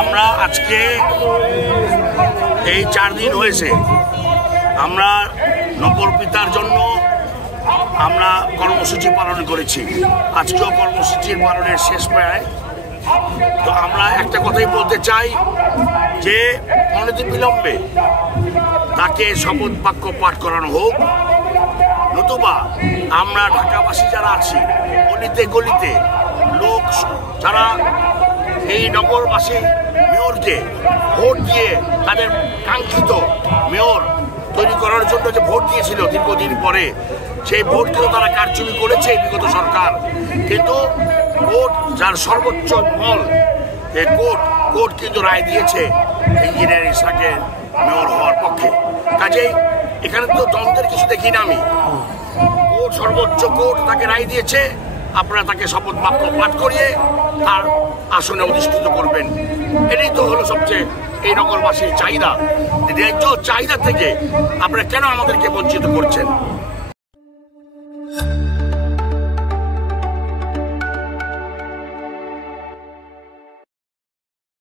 আমরা আজকে এই 4 দিন হয়েছে আমরা নগর পিতার জন্য আমরা কর্মসূচি পালন করেছি। আজকেও কর্মসূচির পালনের শেষ প্রায়। তো আমরা একটা কথাই বলতে চাই যে অনতিবিলম্বে তাকে শপথ বাক্য পাঠ করানো হোক, নতুবা আমরা ঢাকাবাসী যারা আছি অলিতে গলিতে লোক যারা এই নগরবাসী মেয়রকে ভোট দিয়ে তাদের কাঙ্ক্ষিত মেয়র তৈরি করার জন্য যে ভোট দিয়েছিল দীর্ঘদিন পরে, সেই ভোটকেও তারা কারচুপি করেছে বিগত সরকার। কিন্তু কোর্ট যার সর্বোচ্চ বল, কোর্ট কিন্তু রায় দিয়েছে ইঞ্জিনিয়ার ইসহাকে মেয়র হওয়ার পক্ষে। কাজেই এখানে তো দ্বন্দ্বের কিছু দেখি না আমি। সর্বোচ্চ কোর্ট তাকে রায় দিয়েছে, আপনারা তাকে শপথ বাক্য পাঠ করিয়ে তার আসনে অধিষ্ঠিত করবেন। এটাই তো হলো সবচেয়ে এই নগরবাসীর চাহিদা। ন্যায্য চাহিদা থেকে আপনারা কেন আমাদেরকে বঞ্চিত করছেন?